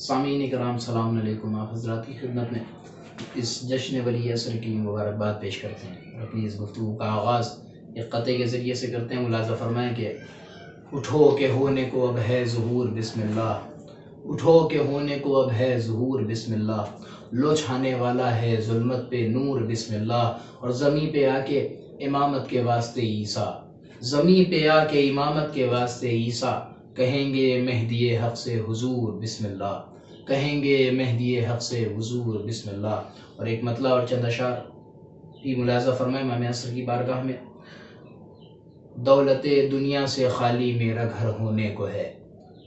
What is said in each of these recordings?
سامعین کرام السلام علیکم۔ آپ حضرات کی خدمت میں اس جشن ولی عصر کی مبارکباد پیش کرتے ہیں۔ اپنی اس گفتگو کا آغاز ایک قطعے کے ذریعے سے کرتے ہیں۔ ملاحظہ فرمائیں کہ اٹھو کہ ہونے کو اب ہے ظہور بسم اللہ، اٹھو کہ ہونے کو اب ہے ظہور بسم اللہ، لو چھانے والا ہے ظلمت پہ نور بسم اللہ، اور زمیں پہ آ کے امامت کے واسطے عیسیٰ، زمیں پہ آ کے امامت کے واسطے عیسیٰ، کہیں گے مہدی حق سے حضور بسم اللہ، کہیں گے مہدی حق سے حضور بسم اللہ۔ اور ایک مطلع اور چند اشعار کی ملاحظہ فرمائیں امام عصر کی بارگاہ میں۔ دولت دنیا سے خالی میرا گھر ہونے کو ہے،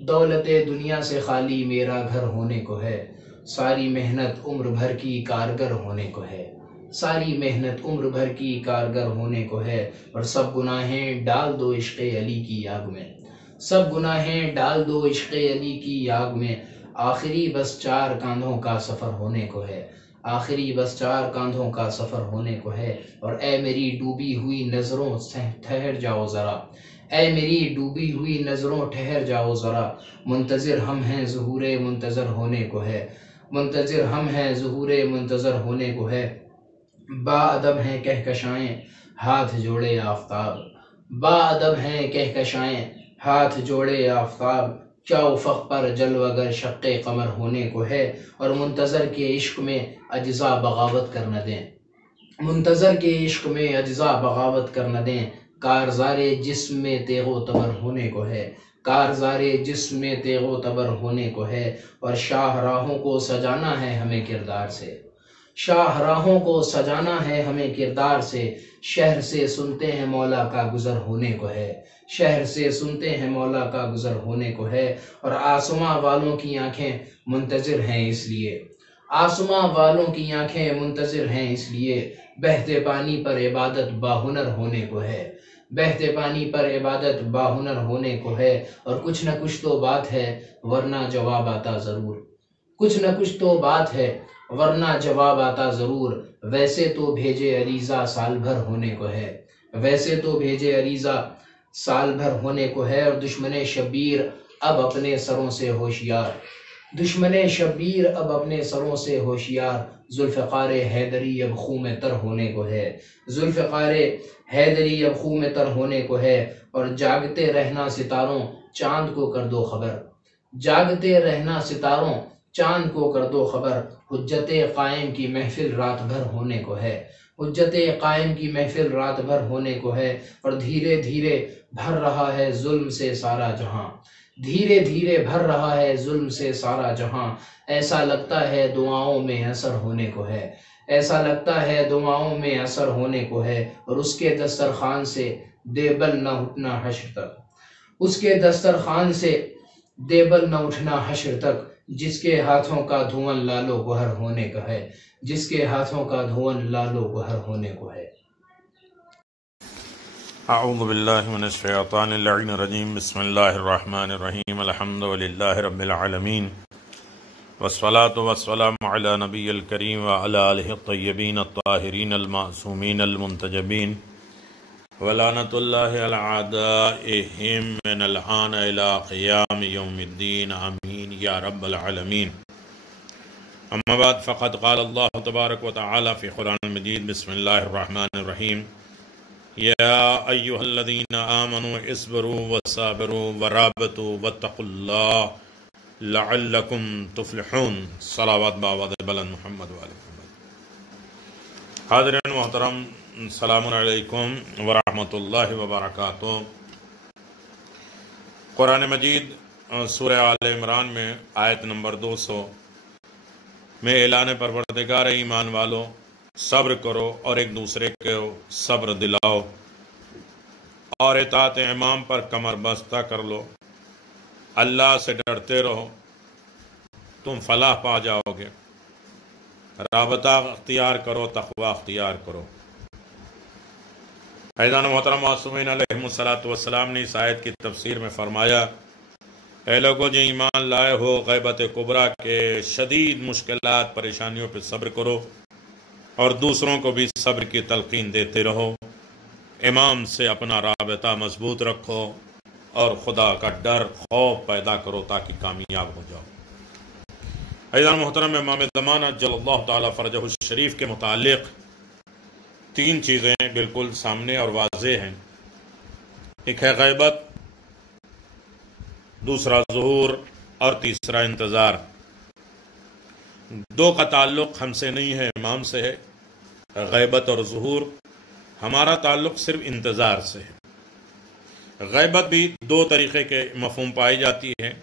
دولت دنیا سے خالی میرا گھر ہونے کو ہے، ساری محنت عمر بھر کی کارگر ہونے کو ہے، ساری محنت عمر بھر کی کارگر ہونے کو ہے، اور سب گناہیں ڈال دو عشق علی کی آگ میں، سب گناہیں ڈال دو عشق علی کی آگ میں، آخری بس 4 کاندھوں کا سفر ہونے کو ہے، آخری بس 4 کاندھوں کا سفر ہونے کو ہے، اور اے میری ڈوبی ہوئی نظروں ٹھہر جاؤ ذرا، اے میری ڈوبی ہوئی نظروں ٹھہر جاؤ ذرا، منتظر ہم ہیں ظہور منتظر ہونے کو ہے، منتظر ہم ہیں ظہور منتظر ہونے کو ہے، با ادب ہیں کہکشائیں ہاتھ جوڑے آفتاب، با ادب ہیں کہکشائیں ہاتھ جوڑے آفتاب، کیا افق پر جلوہ گر شق قمر ہونے کو ہے، اور منتظر کے عشق میں اجزا بغاوت کر نہ دیں، منتظر کے عشق میں اجزا بغاوت کر نہ دیں، کارزار جسم میں تیغ و تبر ہونے کو ہے، کارزار جسم میں تیغ و تبر ہونے کو ہے، اور شاہ راہوں کو سجانا ہے ہمیں کردار سے، شاہ راہوں کو سجانا ہے ہمیں کردار سے، شہر سے سنتے ہیں مولا کا گزر ہونے کو ہے، شہر سے سنتے ہیں مولا کا گزر ہونے کو ہے، اور آسماں والوں کی آنکھیں منتظر ہیں اس لیے، آسماں والوں کی آنکھیں منتظر ہیں اس لیے، بہتے پانی پر عبادت باہنر ہونے کو ہے، بہتے پانی پر عبادت باہنر ہونے کو ہے، اور کچھ نہ کچھ تو بات ہے ورنہ جواب آتا ضرور، کچھ نہ کچھ تو بات ہے ورنہ جواب آتا ضرور، ویسے تو بھیجے عریضہ سال بھر ہونے کو ہے، ویسے تو بھیجے عریضہ سال بھر ہونے کو ہے، اور دشمن شبیر اب اپنے سروں سے ہوشیار، دشمن شبیر اب اپنے سروں سے ہوشیار، ذوالفقار حیدری اب خوں میں تر ہونے کو ہے، ذوالفقار حیدری اب خوں میں تر ہونے کو ہے، اور جاگتے رہنا ستاروں چاند کو کر دو خبر، جاگتے رہنا ستاروں چاند کو کر دو خبر، حجت قائم کی محفل رات بھر ہونے کو ہے، حجت قائم کی محفل رات بھر ہونے کو ہے، اور دھیرے دھیرے بھر رہا ہے ظلم سے سارا جہاں، دھیرے دھیرے بھر رہا ہے ظلم سے سارا جہاں، ایسا لگتا ہے دعاؤں میں اثر ہونے کو ہے، ایسا لگتا ہے دعاؤں میں اثر ہونے کو ہے، اور اس کے دسترخوان سے دیبل نہ اٹھنا حشر تک، اس کے دسترخوان سے دیبل نہ اٹھنا حشر تک، جس کے ہاتھوں کا دھواں لالو گوہر ہونے کا ہے، جس کے ہاتھوں کا دھواں لالو گوہر ہونے کو ہے۔ اعوذ باللہ من الشیطان اللعین الرجیم، بسم اللہ الرحمن الرحیم، الحمدللہ رب العالمین، والصلاة والسلام علی نبی الکریم وعلی آلہ الطیبین الطاہرین المعصومین المنتجبین، ولعنت اللہ علی اعدائہم من الآن الی قیام یوم الدین، آمین یا رب العالمین۔ اما بعد فقد قال اللہ تبارک و تعالی فی قرآن المجید، بسم اللہ الرحمن الرحیم، یا ایہا الذین آمنوا اصبروا وصابروا ورابطوا واتقوا اللہ لعلکم تفلحون۔ صلوات بآواز بلند محمد وآل محمد۔ حاضرین محترم، السلام علیکم ورحمۃ اللہ وبرکاتہ۔ قرآن مجید سورہ آل عمران میں آیت نمبر 200 میں اعلان پروردگار ایمان والو صبر کرو اور ایک دوسرے کو صبر دلاؤ، اور اطاعت امام پر کمر بستہ کر لو، اللہ سے ڈرتے رہو، تم فلاح پا جاؤ گے، رابطہ اختیار کرو، تقوی اختیار کرو۔ عزیزان محترم معصومین علیہم الصلوۃ نے اس آیت کی تفسیر میں فرمایا، اے لوگو جو ایمان لائے ہو، غیبت کبریٰ کے شدید مشکلات پریشانیوں پہ صبر کرو، اور دوسروں کو بھی صبر کی تلقین دیتے رہو، امام سے اپنا رابطہ مضبوط رکھو، اور خدا کا ڈر خوف پیدا کرو تاکہ کامیاب ہو جاؤ۔ عزیزان محترم، امام زمانہ جل اللہ تعالیٰ فرجہ الشریف کے متعلق 3 چیزیں بالکل سامنے اور واضح ہیں. ایک ہے غیبت، دوسرا ظہور، اور تیسرا انتظار. 2 کا تعلق ہم سے نہیں ہے، امام سے ہے، غیبت اور ظہور. ہمارا تعلق صرف انتظار سے ہے. غیبت بھی 2 طریقے کے مفہوم پائی جاتی ہے.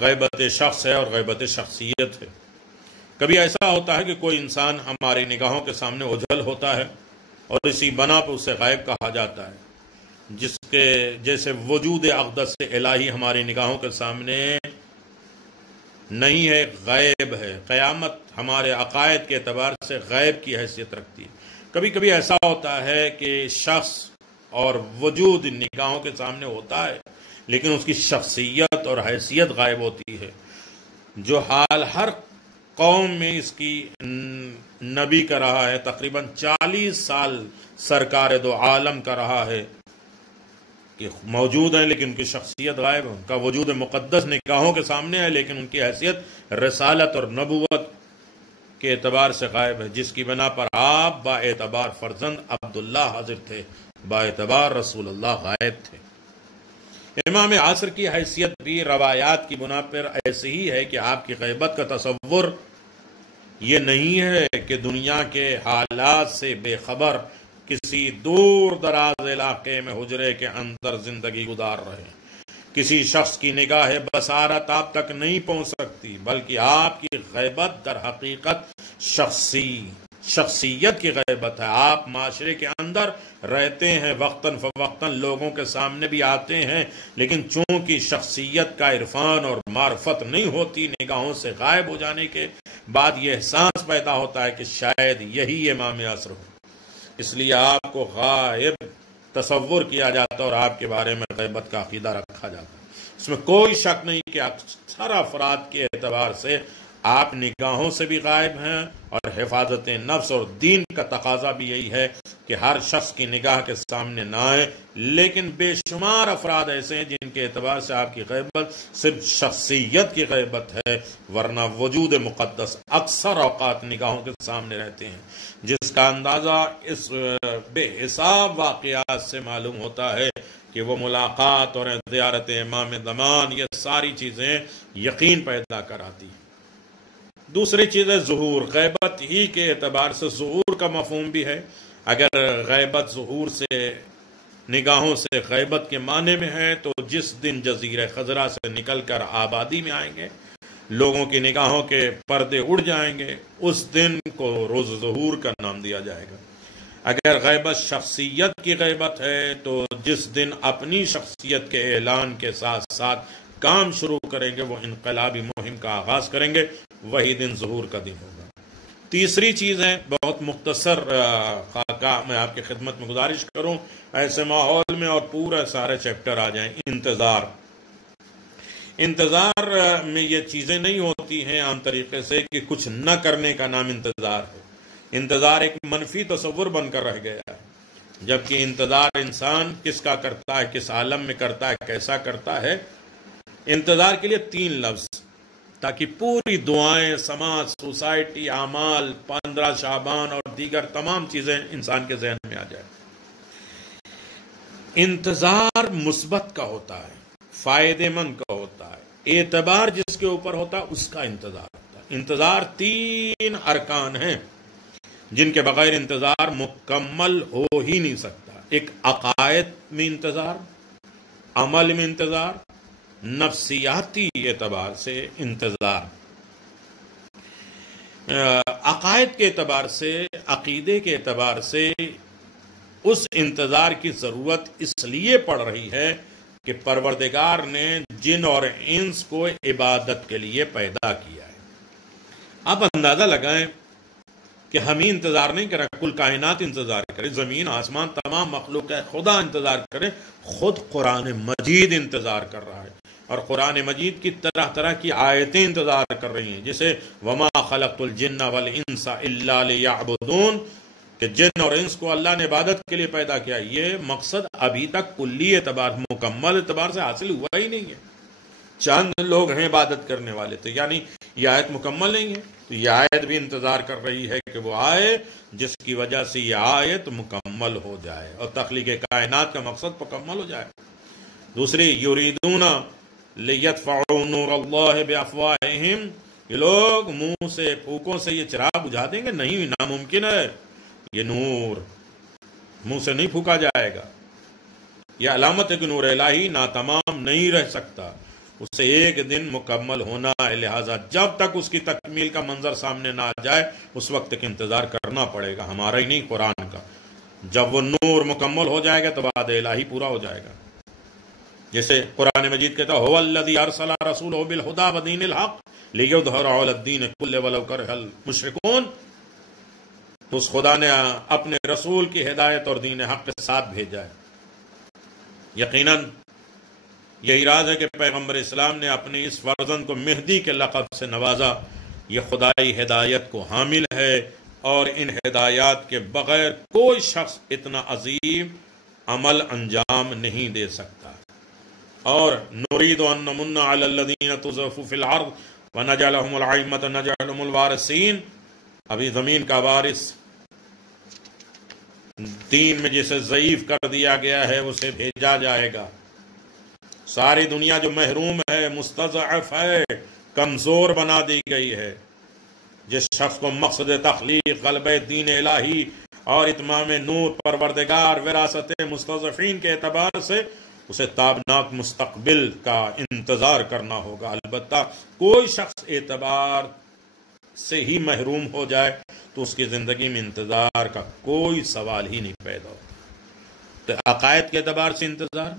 غیبت شخص ہے اور غیبت شخصیت ہے. کبھی ایسا ہوتا ہے کہ کوئی انسان ہماری نگاہوں کے سامنے اوجھل ہوتا ہے اور اسی بنا پر اسے غائب کہا جاتا ہے، جس کے جیسے وجود اقدس الہی ہماری نگاہوں کے سامنے نہیں ہے، غائب ہے. قیامت ہمارے عقائد کے اعتبار سے غائب کی حیثیت رکھتی ہے. کبھی کبھی ایسا ہوتا ہے کہ شخص اور وجود نگاہوں کے سامنے ہوتا ہے لیکن اس کی شخصیت اور حیثیت غائب ہوتی ہے. جو حال ہر قوم میں اس کی نبی کا رہا ہے، تقریباً 40 سال سرکار دو عالم کا رہا ہے کہ موجود ہیں لیکن ان کی شخصیت غائب ہے. ان کا وجود مقدس نگاہوں کے سامنے ہے لیکن ان کی حیثیت رسالت اور نبوت کے اعتبار سے غائب ہے، جس کی بنا پر آپ با اعتبار فرزند عبداللہ حاضر تھے، با اعتبار رسول اللہ غائب تھے. امام عصر کی حیثیت بھی روایات کی بنا پر ایسی ہی ہے کہ آپ کی غیبت کا تصور یہ نہیں ہے کہ دنیا کے حالات سے بے خبر کسی دور دراز علاقے میں حجرے کے اندر زندگی گزار رہے ہیں. کسی شخص کی نگاہ بصارت آپ تک نہیں پہنچ سکتی، بلکہ آپ کی غیبت در حقیقت شخصیت کی غیبت ہے. آپ معاشرے کے اندر رہتے ہیں، وقتاً فوقتاً لوگوں کے سامنے بھی آتے ہیں، لیکن چونکہ شخصیت کا عرفان اور معرفت نہیں ہوتی، نگاہوں سے غائب ہو جانے کے بعد یہ احساس پیدا ہوتا ہے کہ شاید یہی امام عصر ہو. اس لیے آپ کو غائب تصور کیا جاتا اور آپ کے بارے میں غیبت کا عقیدہ رکھا جاتا. اس میں کوئی شک نہیں کہ اکثر افراد کے اعتبار سے آپ نگاہوں سے بھی غائب ہیں، اور حفاظت نفس اور دین کا تقاضا بھی یہی ہے کہ ہر شخص کی نگاہ کے سامنے نہ آئے. لیکن بے شمار افراد ایسے ہیں جن کے اعتبار سے آپ کی غیبت صرف شخصیت کی غیبت ہے، ورنہ وجود مقدس اکثر اوقات نگاہوں کے سامنے رہتے ہیں، جس کا اندازہ اس بے حساب واقعات سے معلوم ہوتا ہے کہ وہ ملاقات اور زیارت امام زمان یہ ساری چیزیں یقین پیدا کراتی. دوسری چیز ہے ظہور. غیبت ہی کے اعتبار سے ظہور کا مفہوم بھی ہے. اگر غیبت ظہور سے نگاہوں سے غیبت کے معنی میں ہے تو جس دن جزیرہ خضرا سے نکل کر آبادی میں آئیں گے، لوگوں کی نگاہوں کے پردے اڑ جائیں گے، اس دن کو روز ظہور کا نام دیا جائے گا. اگر غیبت شخصیت کی غیبت ہے تو جس دن اپنی شخصیت کے اعلان کے ساتھ ساتھ کام شروع کریں گے، وہ انقلابی مہم کا آغاز کریں گے، وہی دن ظہور کا دن ہوگا. تیسری چیز ہے، بہت مختصر خاکہ میں آپ کی خدمت میں گزارش کروں، ایسے ماحول میں اور پورا سارے چیپٹر آ جائیں. انتظار میں یہ چیزیں نہیں ہوتی ہیں عام طریقے سے کہ کچھ نہ کرنے کا نام انتظار ہے. انتظار ایک منفی تصور بن کر رہ گیا ہے، جبکہ انتظار انسان کس کا کرتا ہے، کس عالم میں کرتا ہے، کیسا کرتا ہے. انتظار کے لیے 3 لفظ، تاکہ پوری دعائیں، سماج، سوسائٹی، اعمال، 15 شعبان اور دیگر تمام چیزیں انسان کے ذہن میں آ جائیں. انتظار مثبت کا ہوتا ہے، فائدے مند کا ہوتا ہے. اعتبار جس کے اوپر ہوتا ہے اس کا انتظار ہوتا ہے. انتظار 3 ارکان ہیں جن کے بغیر انتظار مکمل ہو ہی نہیں سکتا. ایک عقائد میں انتظار، عمل میں انتظار، نفسیاتی اعتبار سے انتظار. عقائد کے اعتبار سے، عقیدے کے اعتبار سے اس انتظار کی ضرورت اس لیے پڑ رہی ہے کہ پروردگار نے جن اور انس کو عبادت کے لیے پیدا کیا ہے. آپ اندازہ لگائیں کہ ہم ہی انتظار نہیں کر رہے، کل کائنات انتظار کرے، زمین آسمان تمام مخلوق ہے، خدا انتظار کرے. خود قرآن مجید انتظار کر رہا ہے، اور قرآن مجید کی طرح طرح کی آیتیں انتظار کر رہی ہیں، جسے وما خلقت الجن والانس الا لیعبدون، کہ جن اور انس کو اللہ نے عبادت کے لیے پیدا کیا. یہ مقصد ابھی تک کلی اعتبار، مکمل اعتبار سے حاصل ہوا ہی نہیں ہے. چند لوگ ہیں عبادت کرنے والے، تو یعنی یہ آیت مکمل نہیں ہے، تو یہ آیت بھی انتظار کر رہی ہے کہ وہ آئے جس کی وجہ سے یہ آیت مکمل ہو جائے اور تخلیق کائنات کا مقصد مکمل ہو جائے۔ دوسری، یریدون لیطفئوا نور اللہ بافواہہم، یہ لوگ منہ سے پھوکوں سے یہ چراغ بجھا دیں گے، نہیں، ناممکن ہے، یہ نور منہ سے نہیں پھونکا جائے گا۔ یہ علامت ہے کہ نور الہی ناتمام نہیں رہ سکتا، اسے ایک دن مکمل ہونا ہے، لہٰذا جب تک اس کی تکمیل کا منظر سامنے نہ آ جائے اس وقت تک انتظار کرنا پڑے گا، ہمارا ہی نہیں، قرآن کا۔ جب وہ نور مکمل ہو جائے گا تو وعدہ الہی پورا ہو جائے گا۔ جیسے قرآن مجید کہتا ہے هو الذی ارسل رسولہ بالہدی ودین الحق لیظہرہ علی الدین کلہ ولو کرہ المشرکون، اس خدا نے اپنے رسول کی ہدایت اور دین حق کے ساتھ بھیجا ہے۔ یقیناً یہی راز ہے کہ پیغمبر اسلام نے اپنے اس فرزند کو مہدی کے لقب سے نوازا، یہ خدائی ہدایت کو حامل ہے، اور ان ہدایات کے بغیر کوئی شخص اتنا عظیم عمل انجام نہیں دے سکتا۔ اور نرید ان نمن علی الذین استضعفوا فی الارض ونجعلہم الائمۃ نجعلہم الوارثین، ابھی زمین کا وارث، دین میں جسے ضعیف کر دیا گیا ہے اسے بھیجا جائے گا۔ ساری دنیا جو محروم ہے، مستضعف ہے، کمزور بنا دی گئی ہے، جس شخص کو مقصد تخلیق، غلبہ دین الہی اور اتمام نور، پروردگار، وراثت مستضعفین کے اعتبار سے اسے تابناک مستقبل کا انتظار کرنا ہوگا۔ البتہ کوئی شخص اعتبار سے ہی محروم ہو جائے تو اس کی زندگی میں انتظار کا کوئی سوال ہی نہیں پیدا ہو۔ تو عقائد کے اعتبار سے انتظار،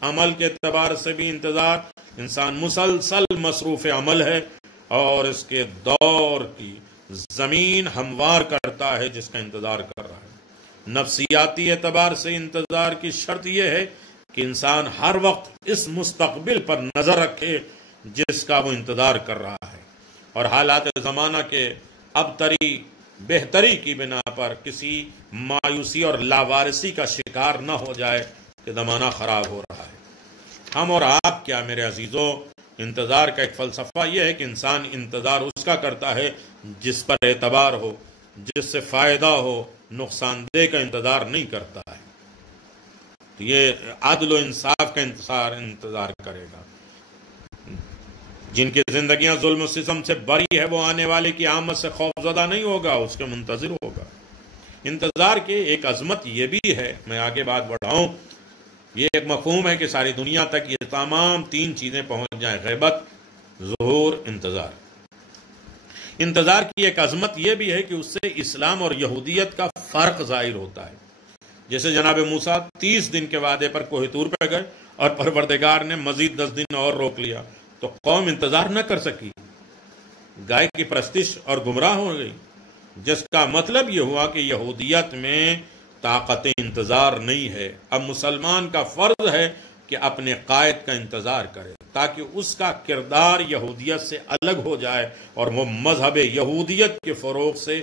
عمل کے اعتبار سے بھی انتظار، انسان مسلسل مصروف عمل ہے اور اس کے دور کی زمین ہموار کرتا ہے جس کا انتظار کر رہا ہے۔ نفسیاتی اعتبار سے انتظار کی شرط یہ ہے کہ انسان ہر وقت اس مستقبل پر نظر رکھے جس کا وہ انتظار کر رہا ہے، اور حالات زمانہ کے ابتری بہتری کی بنا پر کسی مایوسی اور لاوارثی کا شکار نہ ہو جائے کہ زمانہ خراب ہو رہا ہے۔ ہم اور آپ کیا میرے عزیزوں، انتظار کا ایک فلسفہ یہ ہے کہ انسان انتظار اس کا کرتا ہے جس پر اعتبار ہو، جس سے فائدہ ہو، نقصان دہ کا انتظار نہیں کرتا ہے۔ یہ عدل و انصاف کا انتظار کرے گا۔ جن کی زندگیاں ظلم و ستم سے بری ہے وہ آنے والے کی آمد سے خوف زدہ نہیں ہوگا، اس کے منتظر ہوگا۔ انتظار کی ایک عظمت یہ بھی ہے، میں آگے بات بڑھاؤں، یہ ایک مفہوم ہے کہ ساری دنیا تک یہ تمام تین چیزیں پہنچ جائیں، غیبت، ظہور، انتظار۔ انتظار کی ایک عظمت یہ بھی ہے کہ اس سے اسلام اور یہودیت کا فرق ظاہر ہوتا ہے۔ جیسے جناب موسیٰ 30 دن کے وعدے پر کوہ طور پہ گئے اور پروردگار نے مزید 10 دن اور روک لیا تو قوم انتظار نہ کر سکی، گائے کی پرستش اور گمراہ ہو گئی، جس کا مطلب یہ ہوا کہ یہودیت میں طاقت انتظار نہیں ہے۔ اب مسلمان کا فرض ہے کہ اپنے قائد کا انتظار کرے تاکہ اس کا کردار یہودیت سے الگ ہو جائے اور وہ مذہب یہودیت کے فروغ سے،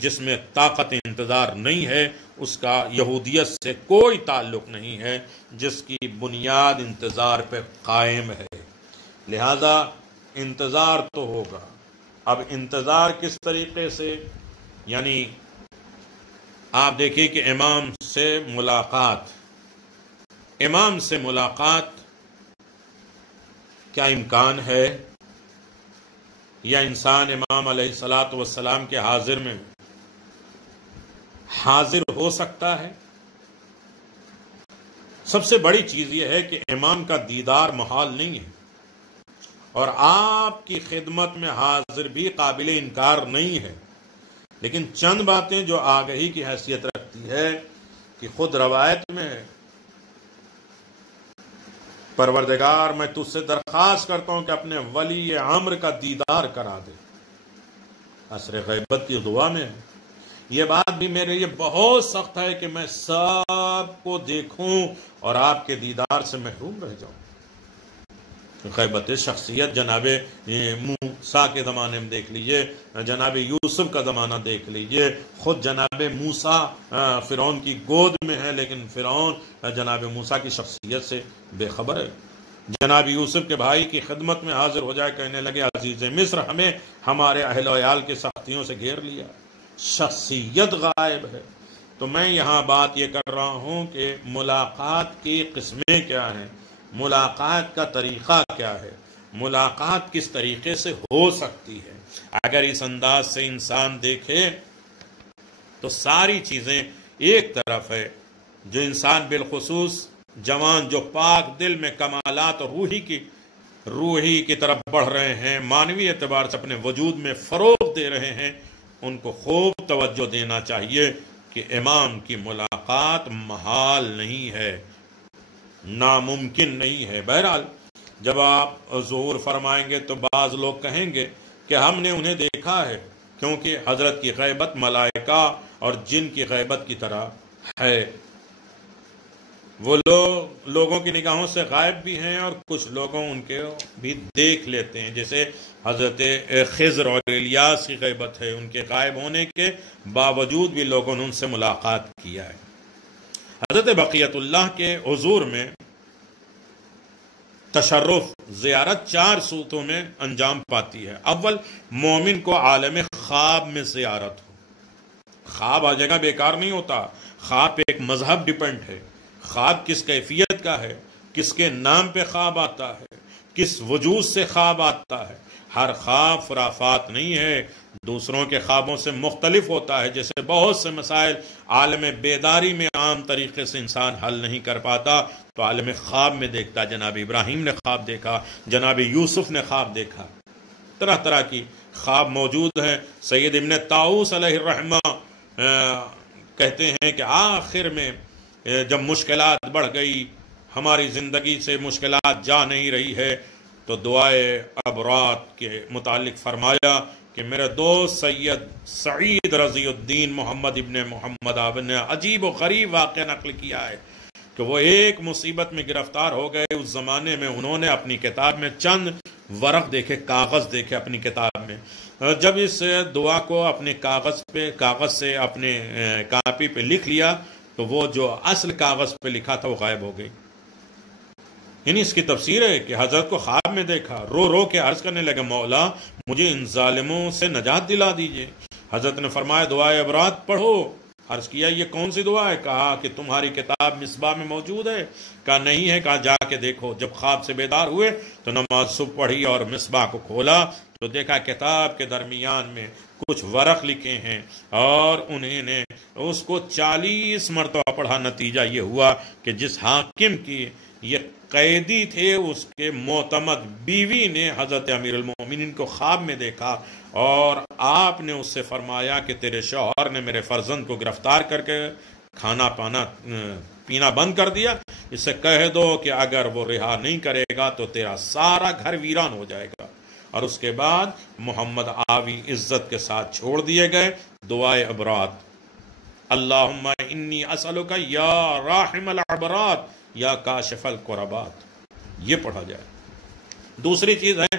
جس میں طاقت انتظار نہیں ہے، اس کا یہودیت سے کوئی تعلق نہیں ہے، جس کی بنیاد انتظار پہ قائم ہے۔ لہذا انتظار تو ہوگا۔ اب انتظار کس طریقے سے، یعنی آپ دیکھیے کہ امام سے ملاقات کیا امکان ہے، یا انسان امام علیہ الصلاۃ والسلام کے حاضر میں حاضر ہو سکتا ہے؟ سب سے بڑی چیز یہ ہے کہ امام کا دیدار محال نہیں ہے، اور آپ کی خدمت میں حاضر بھی قابل انکار نہیں ہے، لیکن چند باتیں جو آگہی کی حیثیت رکھتی ہے کہ خود روایت میں ہے، پروردگار میں تجھ سے درخواست کرتا ہوں کہ اپنے ولی امر کا دیدار کرا دے، عصر غیبت کی دعا میں ہے۔ یہ بات بھی میرے لیے بہت سخت ہے کہ میں سب کو دیکھوں اور آپ کے دیدار سے محروم رہ جاؤں۔ غیبت شخصیت جناب موسیٰ کے زمانے میں دیکھ لیجئے، جناب یوسف کا زمانہ دیکھ لیجئے، خود جناب موسیٰ فرعون کی گود میں ہے لیکن فرعون جناب موسیٰ کی شخصیت سے بے خبر ہے۔ جناب یوسف کے بھائی کی خدمت میں حاضر ہو جائے، کہنے لگے عزیز مصر ہمیں ہمارے اہل و عیال کی سختیوں سے گھیر لیا، شخصیت غائب ہے۔ تو میں یہاں بات یہ کر رہا ہوں کہ ملاقات کی قسمیں کیا ہیں، ملاقات کا طریقہ کیا ہے، ملاقات کس طریقے سے ہو سکتی ہے۔ اگر اس انداز سے انسان دیکھے تو ساری چیزیں ایک طرف ہے۔ جو انسان بالخصوص جوان جو پاک دل میں کمالات اور روحی کی طرف بڑھ رہے ہیں، معنوی اعتبار سے اپنے وجود میں فروغ دے رہے ہیں، ان کو خوب توجہ دینا چاہیے کہ امام کی ملاقات محال نہیں ہے، ناممکن نہیں ہے۔ بہرحال جب آپ ظہور فرمائیں گے تو بعض لوگ کہیں گے کہ ہم نے انہیں دیکھا ہے، کیونکہ حضرت کی غیبت ملائکہ اور جن کی غیبت کی طرح ہے۔ وہ لوگوں کی نگاہوں سے غائب بھی ہیں اور کچھ لوگوں ان کے بھی دیکھ لیتے ہیں، جیسے حضرت خضر اور الیاس کی غیبت ہے، ان کے غائب ہونے کے باوجود بھی لوگوں نے ان سے ملاقات کیا ہے۔ حضرت بقیت اللہ کے حضور میں تشرف زیارت 4 صورتوں میں انجام پاتی ہے۔ اول، مومن کو عالم خواب میں زیارت ہو۔ خواب ہر جگہ بیکار نہیں ہوتا، خواب پہ ایک مذہب ڈیپینڈ ہے۔ خواب کس کیفیت کا ہے، کس کے نام پہ خواب آتا ہے، کس وجود سے خواب آتا ہے۔ ہر خواب خرافات نہیں ہے، دوسروں کے خوابوں سے مختلف ہوتا ہے۔ جیسے بہت سے مسائل عالم بیداری میں عام طریقے سے انسان حل نہیں کر پاتا تو عالم خواب میں دیکھتا۔ جناب ابراہیم نے خواب دیکھا، جناب یوسف نے خواب دیکھا، طرح طرح کی خواب موجود ہیں۔ سید ابن طاؤس علیہ الرحمہ کہتے ہیں کہ آخر میں جب مشکلات بڑھ گئی، ہماری زندگی سے مشکلات جا نہیں رہی ہے، تو دعائے ابرات کے متعلق فرمایا کہ میرے دوست سید سعید رضی الدین محمد ابن محمد آپ نے عجیب و غریب واقعہ نقل کیا ہے کہ وہ ایک مصیبت میں گرفتار ہو گئے۔ اس زمانے میں انہوں نے اپنی کتاب میں چند ورق دیکھے، کاغذ دیکھے اپنی کتاب میں۔ جب اس دعا کو اپنے کاغذ سے اپنے کاپی پہ لکھ لیا تو وہ جو اصل کاغذ پہ لکھا تھا وہ غائب ہو گئی۔ یعنی اس کی تفسیر ہے کہ حضرت کو خواب میں دیکھا، رو رو کے عرض کرنے لگے مولا مجھے ان ظالموں سے نجات دلا دیجئے۔ حضرت نے فرمایا دعائے ابرات پڑھو۔ عرض کیا یہ کون سی دعا ہے؟ کہا کہ تمہاری کتاب مصباح میں موجود ہے۔ کہا نہیں ہے۔ کہا جا کے دیکھو۔ جب خواب سے بیدار ہوئے تو نماز صبح پڑھی اور مصباح کو کھولا تو دیکھا کتاب کے درمیان میں کچھ ورق لکھے ہیں اور انہیں نے اس کو 40 مرتبہ پڑھا۔ نتیجہ یہ ہوا کہ جس حاکم کی یہ قیدی تھے اس کے معتمد بیوی نے حضرت امیر المومنین کو خواب میں دیکھا اور آپ نے اس سے فرمایا کہ تیرے شوہر نے میرے فرزند کو گرفتار کر کے کھانا پینا بند کر دیا، اس سے کہہ دو کہ اگر وہ رہا نہیں کرے گا تو تیرا سارا گھر ویران ہو جائے گا۔ اور اس کے بعد محمد آوی عزت کے ساتھ چھوڑ دیے گئے۔ دعائے ابرات، اللہم انی اسألک یا راحم العبرات یا کاشف الکربات، یہ پڑھا جائے۔ دوسری چیز ہے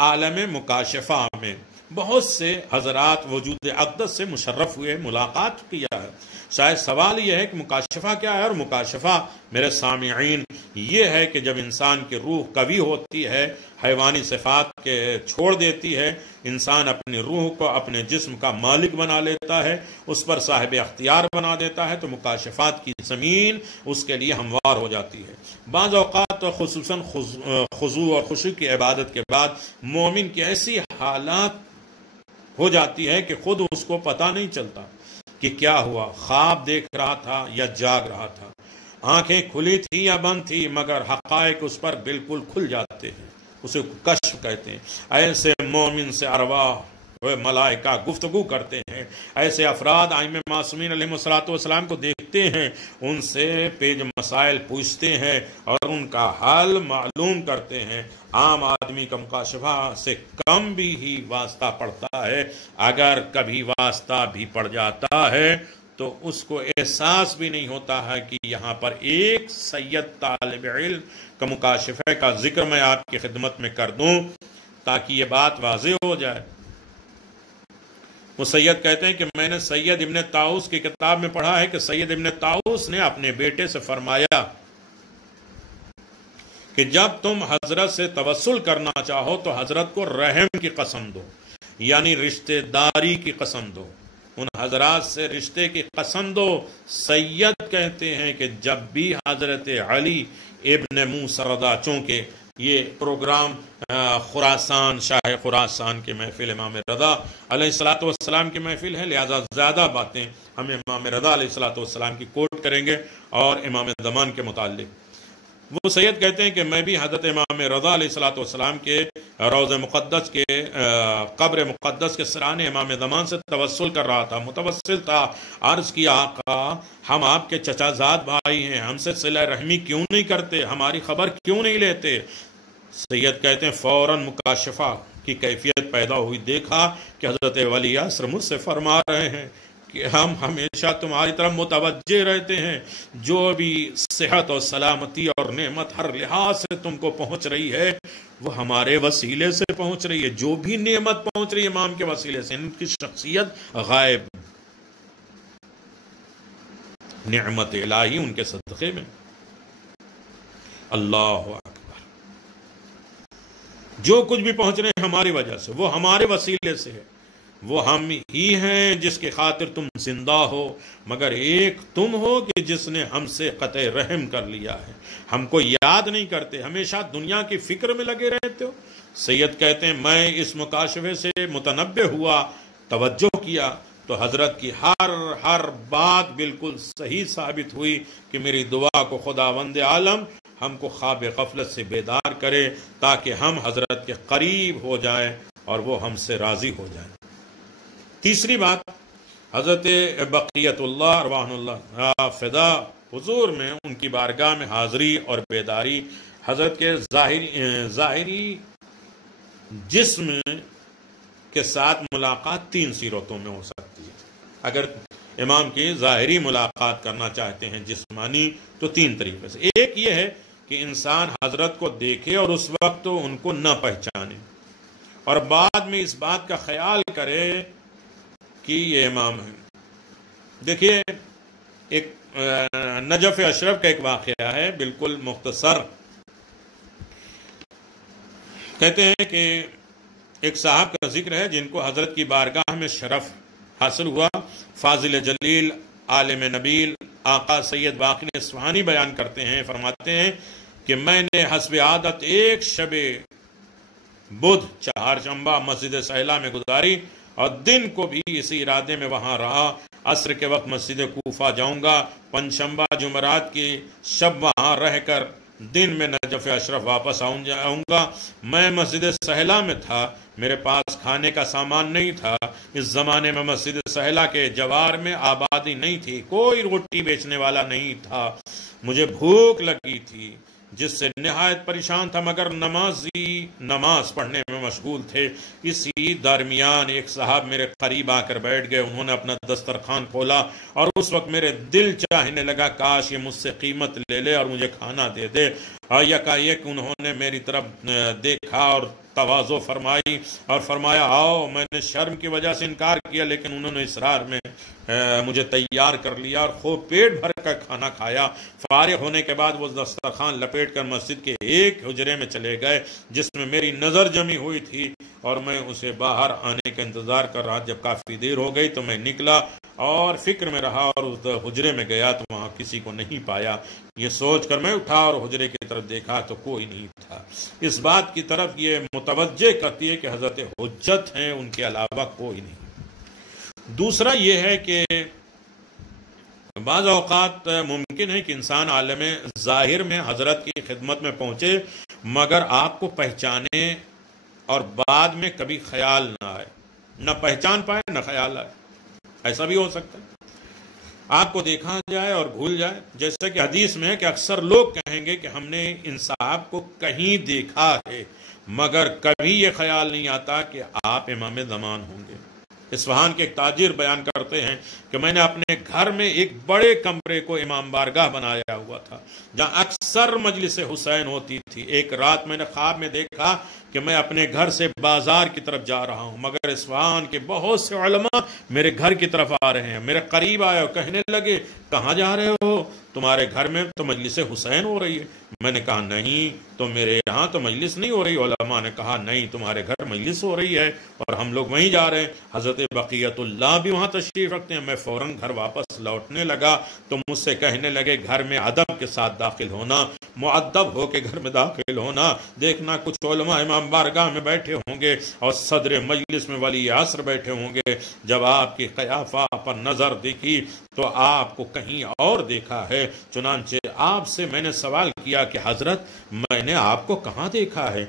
عالم مکاشفہ میں بہت سے حضرات وجود اقدس سے مشرف ہوئے، ملاقات کیا ہے۔ شاید سوال یہ ہے کہ مکاشفہ کیا ہے؟ اور مکاشفہ میرے سامعین یہ ہے کہ جب انسان کی روح قوی ہوتی ہے، حیوانی صفات کے چھوڑ دیتی ہے، انسان اپنی روح کو اپنے جسم کا مالک بنا لیتا ہے، اس پر صاحب اختیار بنا دیتا ہے، تو مکاشفات کی زمین اس کے لیے ہموار ہو جاتی ہے۔ بعض اوقات خصوصاً خضوع اور خشوع کی عبادت کے بعد مومن کی ایسی حالات ہو جاتی ہے کہ خود اس کو پتہ نہیں چلتا کہ کیا ہوا، خواب دیکھ رہا تھا یا جاگ رہا تھا، آنکھیں کھلی تھی یا بند تھی، مگر حقائق اس پر بالکل کھل جاتے ہیں، اسے کشف کہتے ہیں۔ ایسے مومن سے ارواح ملائکہ گفتگو کرتے ہیں، ایسے افراد ائمہ معصومین علیہ السلام کو دیکھتے ہیں، ان سے پیچ مسائل پوچھتے ہیں اور ان کا حل معلوم کرتے ہیں۔ عام آدمی کا مکاشفہ سے کم بھی ہی واسطہ پڑتا ہے، اگر کبھی واسطہ بھی پڑ جاتا ہے تو اس کو احساس بھی نہیں ہوتا ہے کہ یہاں پر ایک سید طالب علم کا مکاشفہ کا ذکر میں آپ کی خدمت میں کر دوں تاکہ یہ بات واضح ہو جائے۔ وہ سید کہتے ہیں کہ میں نے سید ابن طاؤس کی کتاب میں پڑھا ہے کہ سید ابن طاؤس نے اپنے بیٹے سے فرمایا کہ جب تم حضرت سے توسل کرنا چاہو تو حضرت کو رحم کی قسم دو، یعنی رشتہ داری کی قسم دو، ان حضرات سے رشتے کی قسم دو۔ سید کہتے ہیں کہ جب بھی حضرت علی ابن موسیٰ رضا، چونکہ یہ پروگرام خراسان، شاہ خراسان کی محفل امام رضا علیہ السلام کی محفل ہے، لہذا زیادہ باتیں ہم امام رضا علیہ السلام کی کوٹ کریں گے اور امام زمان کے متعلق۔ وہ سید کہتے ہیں کہ میں بھی حضرت امام رضا علیہ السلام کے روض مقدس کے قبر مقدس کے سرانے امام زمان سے توسل کر رہا تھا، متوسل تھا۔ عرض کیا آقا ہم آپ کے چچا زاد بھائی ہیں، ہم سے صلہ رحمی کیوں نہیں کرتے، ہماری خبر کیوں نہیں لیتے؟ سید کہتے ہیں فوراً مکاشفہ کی کیفیت پیدا ہوئی، دیکھا کہ حضرت ولی عصر مجھ سے فرما رہے ہیں کہ ہم ہمیشہ تمہاری طرف متوجہ رہتے ہیں، جو بھی صحت اور سلامتی اور نعمت ہر لحاظ سے تم کو پہنچ رہی ہے وہ ہمارے وسیلے سے پہنچ رہی ہے، جو بھی نعمت پہنچ رہی ہے امام کے وسیلے سے، ان کی شخصیت غائب، نعمت الہی ان کے صدقے میں۔ اللہ اکبر، جو کچھ بھی پہنچ رہے ہیں ہماری وجہ سے، وہ ہمارے وسیلے سے ہے، وہ ہم ہی ہیں جس کے خاطر تم زندہ ہو، مگر ایک تم ہو کہ جس نے ہم سے قطع رحم کر لیا ہے، ہم کو یاد نہیں کرتے، ہمیشہ دنیا کی فکر میں لگے رہتے ہو۔ سید کہتے ہیں میں اس مکاشفے سے متنبہ ہوا، توجہ کیا تو حضرت کی ہر بات بالکل صحیح ثابت ہوئی کہ میری دعا کو خداوند عالم ہم کو خواب غفلت سے بیدار کرے تاکہ ہم حضرت کے قریب ہو جائیں اور وہ ہم سے راضی ہو جائیں۔ تیسری بات، حضرت بقیت اللہ ارواح اللہ فدا حضور میں ان کی بارگاہ میں حاضری اور بیداری، حضرت کے ظاہری جسم کے ساتھ ملاقات تین صورتوں میں ہو سکتی ہے۔ اگر امام کی ظاہری ملاقات کرنا چاہتے ہیں جسمانی تو تین طریقے سے، ایک یہ ہے کہ انسان حضرت کو دیکھے اور اس وقت تو ان کو نہ پہچانے، اور بعد میں اس بات کا خیال کرے کہ یہ امام ہے۔ دیکھیے ایک نجف اشرف کا ایک واقعہ ہے، بالکل مختصر۔ کہتے ہیں کہ ایک صاحب کا ذکر ہے جن کو حضرت کی بارگاہ میں شرف حاصل ہوا، فاضل جلیل عالم نبیل آقا سید باقر اصفہانی بیان کرتے ہیں، فرماتے ہیں کہ میں نے حسب عادت ایک شب بدھ چہارشنبہ مسجد سہلا میں گزاری اور دن کو بھی اسی ارادے میں وہاں رہا، عصر کے وقت مسجد کوفہ جاؤں گا، پنجشنبہ جمعرات کی شب وہاں رہ کر دن میں نجف اشرف واپس آؤں گا۔ میں مسجد سہلا میں تھا، میرے پاس کھانے کا سامان نہیں تھا، اس زمانے میں مسجد سہلا کے جوار میں آبادی نہیں تھی، کوئی روٹی بیچنے والا نہیں تھا، مجھے بھوک لگی تھی جس سے نہایت پریشان تھا، مگر نمازی نماز پڑھنے میں مشغول تھے۔ اسی درمیان ایک صاحب میرے قریب آ کر بیٹھ گئے، انہوں نے اپنا دسترخوان کھولا اور اس وقت میرے دل چاہنے لگا کاش یہ مجھ سے قیمت لے لے اور مجھے کھانا دے دے، اور یکایک انہوں نے میری طرف دیکھا اور تواضع فرمائی اور فرمایا آؤ۔ میں نے شرم کی وجہ سے انکار کیا، لیکن انہوں نے اصرار میں مجھے تیار کر لیا اور خوب پیٹ بھر کر کھانا کھایا۔ فارغ ہونے کے بعد وہ دسترخوان لپیٹ کر مسجد کے ایک حجرے میں چلے گئے جس میں میری نظر جمی ہوئی تھی، اور میں اسے باہر آنے کا انتظار کر رہا۔ جب کافی دیر ہو گئی تو میں نکلا اور فکر میں رہا اور اس حجرے میں گیا تو وہاں کسی کو نہیں پایا۔ یہ سوچ کر میں اٹھا اور حجرے کی طرف دیکھا تو کوئی نہیں تھا۔ اس بات کی طرف یہ متوجہ کرتی ہے کہ حضرت حجت ہیں، ان کے علاوہ کوئی نہیں۔ دوسرا یہ ہے کہ بعض اوقات ممکن ہے کہ انسان عالم ظاہر میں حضرت کی خدمت میں پہنچے مگر آپ کو پہچانے اور بعد میں کبھی خیال نہ آئے، نہ پہچان پائے نہ خیال آئے، ایسا بھی ہو سکتا ہے۔ آپ کو دیکھا جائے اور بھول جائے، جیسے کہ حدیث میں ہے کہ اکثر لوگ کہیں گے کہ ہم نے ان صاحب کو کہیں دیکھا ہے، مگر کبھی یہ خیال نہیں آتا کہ آپ امام زمان ہوں گے۔ اصفہان کے ایک تاجر بیان کرتے ہیں کہ میں نے اپنے گھر میں ایک بڑے کمرے کو امام بارگاہ بنایا ہوا تھا جہاں اکثر مجلس حسین ہوتی تھی۔ ایک رات میں نے خواب میں دیکھا کہ میں اپنے گھر سے بازار کی طرف جا رہا ہوں، مگر اصفہان کے بہت سے علماء میرے گھر کی طرف آ رہے ہیں، میرے قریب آئے اور کہنے لگے کہاں جا رہے ہو؟ تمہارے گھر میں تو مجلس حسین ہو رہی ہے۔ میں نے کہا نہیں، تو میرے یہاں تو مجلس نہیں ہو رہی۔ علماء نے کہا نہیں، تمہارے گھر مجلس ہو رہی ہے اور ہم لوگ وہیں جا رہے ہیں۔ حضرت بقیت اللہ بھی وہاں تشریف رکھتے ہیں۔ میں فوراً گھر واپس لوٹنے لگا تو مجھ سے کہنے لگے گھر میں ادب کے ساتھ داخل ہونا، مؤدب ہو کے گھر میں داخل ہونا۔ دیکھنا کچھ علماء امام بارگاہ میں بیٹھے ہوں گے اور صدر مجلس میں ولی عصر بیٹھے ہوں گے۔ جب آپ کی قیافہ پر نظر دیکھی تو آپ کو کہیں اور دیکھا ہے، چنانچہ آپ سے میں نے سوال کیا کہ حضرت میں نے آپ کو کہاں دیکھا ہے؟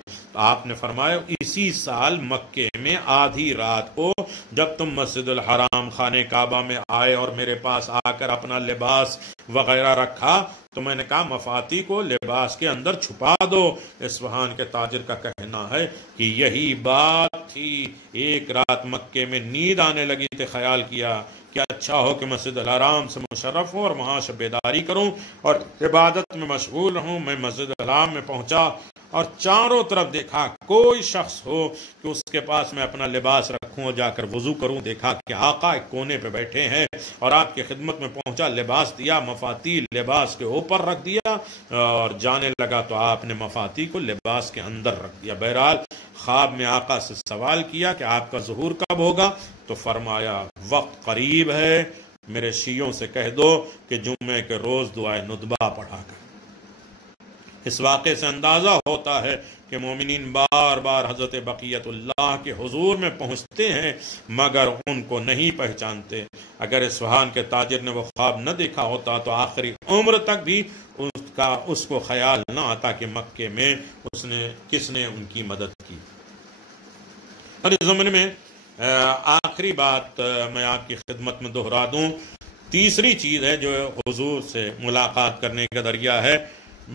آپ نے فرمایا اسی سال مکے میں آدھی رات کو جب تم مسجد الحرام خانہ کعبہ میں آئے اور میرے پاس آ کر اپنا لباس وغیرہ رکھا تو میں نے کہا مفاتی کو لباس کے اندر چھپا دو۔ اصفہان کے تاجر کا کہنا ہے کہ یہی بات تھی۔ ایک رات مکے میں نیند آنے لگی تو خیال کیا کہ اچھا ہو کہ مسجد الحرام سے مشرف ہوں اور وہاں سے بیداری کروں اور عبادت میں مشغول رہوں۔ میں مسجد الحرام میں پہنچا اور چاروں طرف دیکھا کوئی شخص ہو کہ اس کے پاس میں اپنا لباس رکھوں اور جا کر وضو کروں۔ دیکھا کہ آقا ایک کونے پہ بیٹھے ہیں اور آپ کی خدمت میں پہنچا، لباس دیا، مفاتی لباس کے اوپر رکھ دیا اور جانے لگا تو آپ نے مفاتی کو لباس کے اندر رکھ دیا۔ بہرحال خواب میں آقا سے سوال کیا کہ آپ کا ظہور کب ہوگا؟ تو فرمایا وقت قریب ہے، میرے شیعوں سے کہہ دو کہ جمعے کے روز دعائے ندبہ پڑھا کر۔ اس واقعے سے اندازہ ہوتا ہے کہ مومنین بار بار حضرت بقیت اللہ کے حضور میں پہنچتے ہیں مگر ان کو نہیں پہچانتے۔ اگر اصفہان کے تاجر نے وہ خواب نہ دیکھا ہوتا تو آخری عمر تک بھی اس کو خیال نہ آتا کہ مکے میں کس نے ان کی مدد کی۔ اور اس زمانے میں آخری بات میں آپ کی خدمت میں دہرا دوں، تیسری چیز ہے جو حضور سے ملاقات کرنے کا ذریعہ ہے۔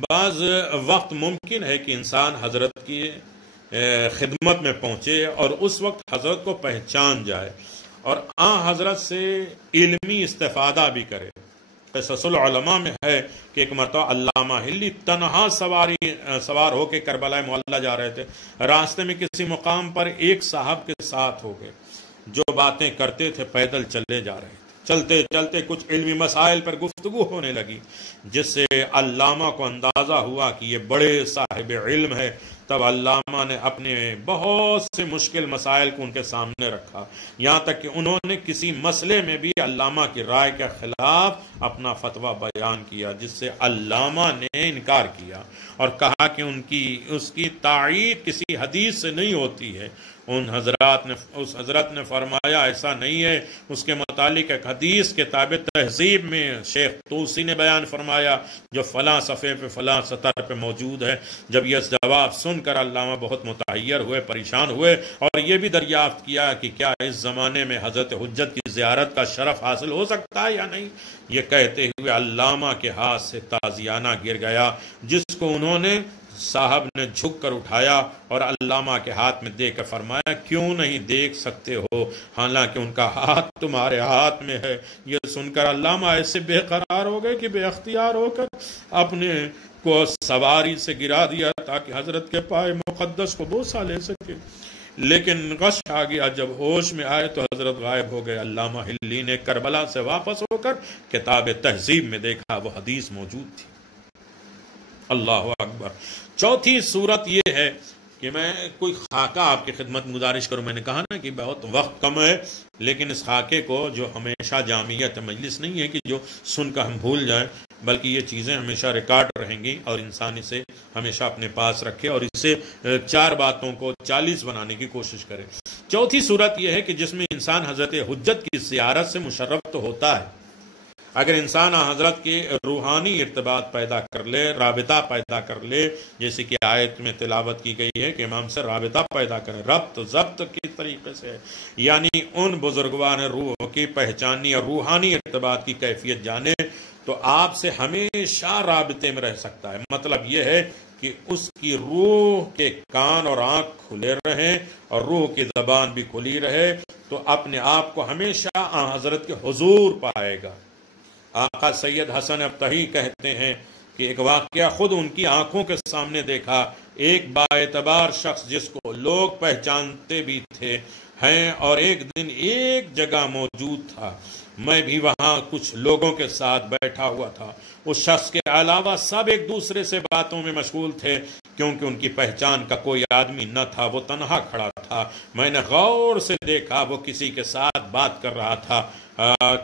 بعض وقت ممکن ہے کہ انسان حضرت کی خدمت میں پہنچے اور اس وقت حضرت کو پہچان جائے اور حضرت سے علمی استفادہ بھی کرے۔ قصص العلماء میں ہے کہ ایک مرتبہ علامہ ہلی تنہا سوار ہو کے کربلا معلیٰ جا رہے تھے۔ راستے میں کسی مقام پر ایک صاحب کے ساتھ ہو گئے جو باتیں کرتے تھے، پیدل چلے جا رہے تھے۔ چلتے چلتے کچھ علمی مسائل پر گفتگو ہونے لگی جس سے علامہ کو اندازہ ہوا کہ یہ بڑے صاحب علم ہے۔ تب علامہ نے اپنے بہت سے مشکل مسائل کو ان کے سامنے رکھا، یہاں تک کہ انہوں نے کسی مسئلے میں بھی علامہ کی رائے کے خلاف اپنا فتویٰ بیان کیا، جس سے علامہ نے انکار کیا اور کہا کہ اس کی تائید کسی حدیث سے نہیں ہوتی ہے۔ اس حضرت نے فرمایا ایسا نہیں ہے، اس کے متعلق ایک حدیث کتاب تہذیب میں شیخ طوسی نے بیان فرمایا جو فلاں صفحے پہ فلاں سطر پہ موجود ہے۔ جب یہ جواب سن کر علامہ بہت متحیر ہوئے، پریشان ہوئے اور یہ بھی دریافت کیا کہ کیا اس زمانے میں حضرت حجت کی زیارت کا شرف حاصل ہو سکتا ہے یا نہیں۔ یہ کہتے ہوئے علامہ کے ہاتھ سے تازیانہ گر گیا جس کو انہوں نے صاحب نے جھک کر اٹھایا اور علامہ کے ہاتھ میں دے کر فرمایا کیوں نہیں دیکھ سکتے ہو حالانکہ ان کا ہاتھ تمہارے ہاتھ میں ہے۔ یہ سن کر علامہ ایسے بے قرار ہو گئے کہ بے اختیار ہو کر اپنے کو سواری سے گرا دیا تاکہ حضرت کے پائے مقدس کو بوسہ لے سکے، لیکن غش آ گیا۔ جب ہوش میں آئے تو حضرت غائب ہو گئے۔ علامہ ہلی نے کربلا سے واپس ہو کر کتاب تہذیب میں دیکھا وہ حدیث موجود تھی۔ اللہ اکبر۔ چوتھی صورت یہ ہے کہ میں کوئی خاکہ آپ کی خدمت میں گزارش کروں۔ میں نے کہا نا کہ بہت وقت کم ہے، لیکن اس خاکے کو جو ہمیشہ جامعیت مجلس نہیں ہے کہ جو سن کر ہم بھول جائیں، بلکہ یہ چیزیں ہمیشہ ریکارڈ رہیں گی اور انسان اسے ہمیشہ اپنے پاس رکھے اور اس سے 4 باتوں کو 40 بنانے کی کوشش کرے۔ چوتھی صورت یہ ہے کہ جس میں انسان حضرت حجت کی زیارت سے مشرف تو ہوتا ہے، اگر انسان حضرت کے روحانی ارتباط پیدا کر لے، رابطہ پیدا کر لے، جیسے کہ آیت میں تلاوت کی گئی ہے کہ امام سے رابطہ پیدا کرے، ربط ضبط کی طریقے سے، یعنی ان بزرگوان روح کی پہچانی اور روحانی ارتباط کی کیفیت جانے تو آپ سے ہمیشہ رابطے میں رہ سکتا ہے۔ مطلب یہ ہے کہ اس کی روح کے کان اور آنکھ کھلے رہیں اور روح کی زبان بھی کھلی رہے تو اپنے آپ کو ہمیشہ حضرت کے حضور پائے گا۔ آقا سید حسن ابتہی کہتے ہیں کہ ایک واقعہ خود ان کی آنکھوں کے سامنے دیکھا، ایک باعتبار شخص جس کو لوگ پہچانتے بھی تھے ہیں اور ایک دن ایک جگہ موجود تھا، میں بھی وہاں کچھ لوگوں کے ساتھ بیٹھا ہوا تھا، اس شخص کے علاوہ سب ایک دوسرے سے باتوں میں مشغول تھے، کیونکہ ان کی پہچان کا کوئی آدمی نہ تھا، وہ تنہا کھڑا تھا۔ میں نے غور سے دیکھا وہ کسی کے ساتھ بات کر رہا تھا،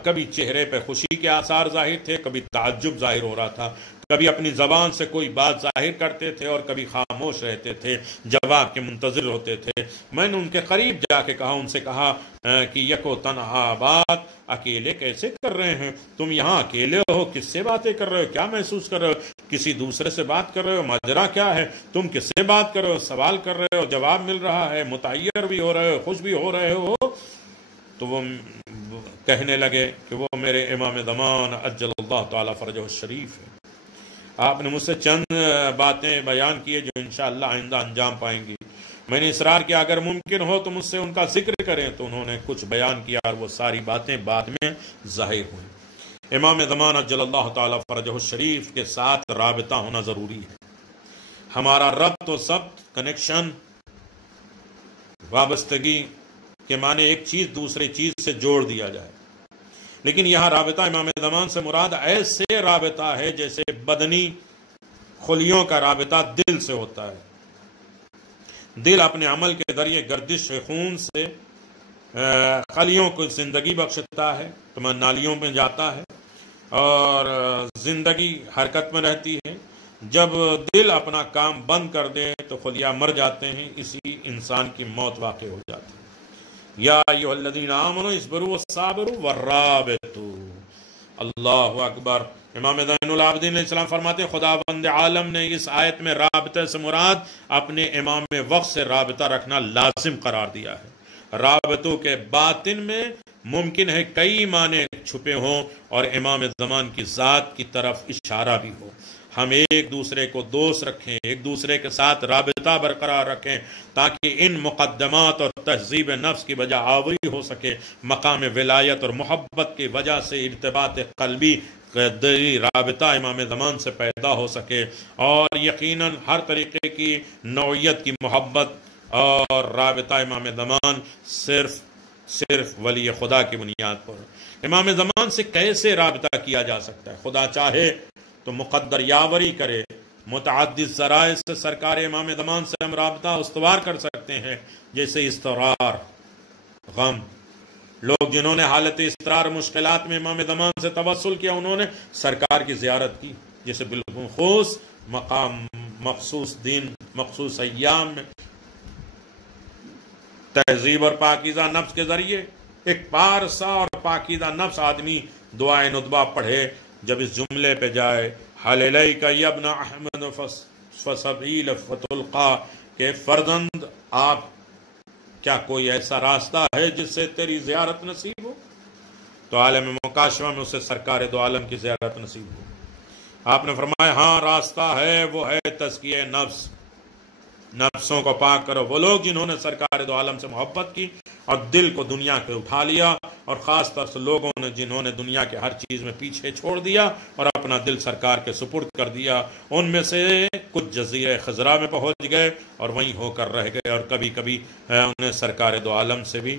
کبھی چہرے پہ خوشی کے آثار ظاہر تھے، کبھی تعجب ظاہر ہو رہا تھا، کبھی اپنی زبان سے کوئی بات ظاہر کرتے تھے اور کبھی خاموش رہتے تھے، جواب کے منتظر ہوتے تھے۔ میں نے ان کے قریب جا کے ان سے کہا کہ یکو تنہا بات، اکیلے کیسے کر رہے ہیں؟ تم یہاں اکیلے ہو، کس سے باتیں کر رہے ہو؟ کیا محسوس کر رہے ہو؟ کسی دوسرے سے بات کر رہے ہو؟ ماجرا کیا ہے؟ تم کس سے بات کر رہے ہو؟ سوال کر رہے ہو، جواب مل رہا ہے، متعیر بھی ہو رہے ہو، خوش بھی ہو رہے ہو؟ تو وہ کہنے لگے کہ وہ میرے امام زمان عجل اللہ تعالی فرجہ الشریف ہے۔ آپ نے مجھ سے چند باتیں بیان کیے جو انشاءاللہ آئندہ انجام پائیں گی۔ میں نے اصرار کیا اگر ممکن ہو تو مجھ سے ان کا ذکر کریں، تو انہوں نے کچھ بیان کیا اور وہ ساری باتیں بعد میں ظاہر ہوئیں۔ امام زمان عجل اللہ تعالی فرجہ الشریف کے ساتھ رابطہ ہونا ضروری ہے۔ ہمارا ربط و ضبط، کنیکشن، وابستگی کے معنی ایک چیز دوسری چیز سے جوڑ دیا جائے، لیکن یہاں رابطہ امام زمان سے مراد ایسے رابطہ ہے جیسے بدنی خلیوں کا رابطہ دل سے ہوتا ہے۔ دل اپنے عمل کے ذریعے گردش خون سے خلیوں کو زندگی بخشتا ہے، تمنالیوں میں جاتا ہے اور زندگی حرکت میں رہتی ہے۔ جب دل اپنا کام بند کر دے تو خلیہ مر جاتے ہیں، اسی انسان کی موت واقع ہو جاتی ہے۔ یا ایھا الذین آمنوا اصبروا والصابروا والرابطوا، اللہ اکبر۔ امام زین العابدین علیہ السلام فرماتے ہیں خداوند عالم نے اس آیت میں رابطے سے مراد اپنے امام وقت سے رابطہ رکھنا لازم قرار دیا ہے۔ رابطوں کے باطن میں ممکن ہے کئی معنی چھپے ہوں اور امام زمان کی ذات کی طرف اشارہ بھی ہو۔ ہم ایک دوسرے کو دوست رکھیں، ایک دوسرے کے ساتھ رابطہ برقرار رکھیں تاکہ ان مقدمات اور تہذیب نفس کی وجہ آوری ہو سکے، مقام ولایت اور محبت کی وجہ سے ارتباط قلبی رابطہ امام زمان سے پیدا ہو سکے، اور یقیناً ہر طریقے کی نوعیت کی محبت اور رابطہ امام زمان صرف ولی خدا کی بنیاد پر۔ امام زمان سے کیسے رابطہ کیا جا سکتا ہے؟ خدا چاہے تو مقدر یاوری کرے، متعدد ذرائع سے سرکار امام زمان سے ہم رابطہ استوار کر سکتے ہیں، جیسے اضطرار، غم۔ لوگ جنہوں نے حالت اضطرار مشکلات میں امام زمان سے توسل کیا، انہوں نے سرکار کی زیارت کی، جیسے بالخصوص مقام مخصوص دن، مخصوص ایام میں تہذیب اور پاکیزہ نفس کے ذریعے ایک پارسا اور پاکیزہ نفس آدمی دعائے ندبہ پڑھے، جب اس جملے پہ جائے حل الیک یا ابن احمد فسبیل فتلقا، کہ فرزند آپ کیا کوئی ایسا راستہ ہے جس سے تیری زیارت نصیب ہو؟ تو عالم مکاشفہ میں اسے سرکار دو عالم کی زیارت نصیب ہو۔ آپ نے فرمایا ہاں راستہ ہے، وہ ہے تزکیہ نفس، نفسوں کو پاک کرو۔ وہ لوگ جنہوں نے سرکار دو عالم سے محبت کی اور دل کو دنیا کے اٹھا لیا، اور خاص طور سے لوگوں نے جنہوں نے دنیا کے ہر چیز میں پیچھے چھوڑ دیا اور اپنا دل سرکار کے سپرد کر دیا، ان میں سے کچھ جزیرہ خضرا میں پہنچ گئے اور وہیں ہو کر رہ گئے، اور کبھی کبھی انہیں سرکار دو عالم سے بھی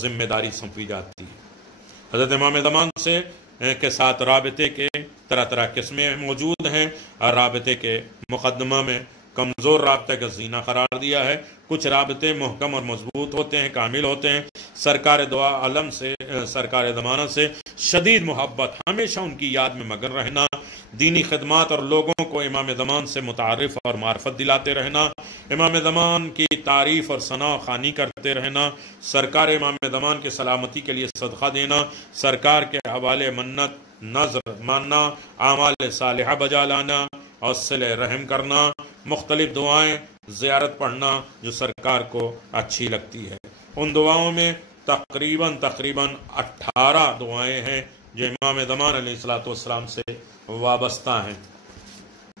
ذمہ داری سونپی جاتی ہے۔ حضرت امام زمان سے کے ساتھ رابطے کے طرح طرح قسمیں موجود ہیں، اور رابطے کے مقدمہ میں کمزور رابطے کا زینہ قرار دیا ہے۔ کچھ رابطے محکم اور مضبوط ہوتے ہیں، کامل ہوتے ہیں۔ سرکار دو عالم سے، سرکار زمانہ سے شدید محبت، ہمیشہ ان کی یاد میں مگن رہنا، دینی خدمات اور لوگوں کو امام زمان سے متعارف اور معرفت دلاتے رہنا، امام زمان کی تعریف اور ثنا خوانی کرتے رہنا، سرکار امام زمان کی سلامتی کے لیے صدقہ دینا، سرکار کے حوالے منت نظر ماننا، اعمال صالحہ بجا لانا اور صلہ رحم کرنا، مختلف دعائیں زیارت پڑھنا جو سرکار کو اچھی لگتی ہے۔ ان دعاؤں میں تقریباً 18 دعائیں ہیں جو امام زمان علیہ السلام سے وابستہ ہیں،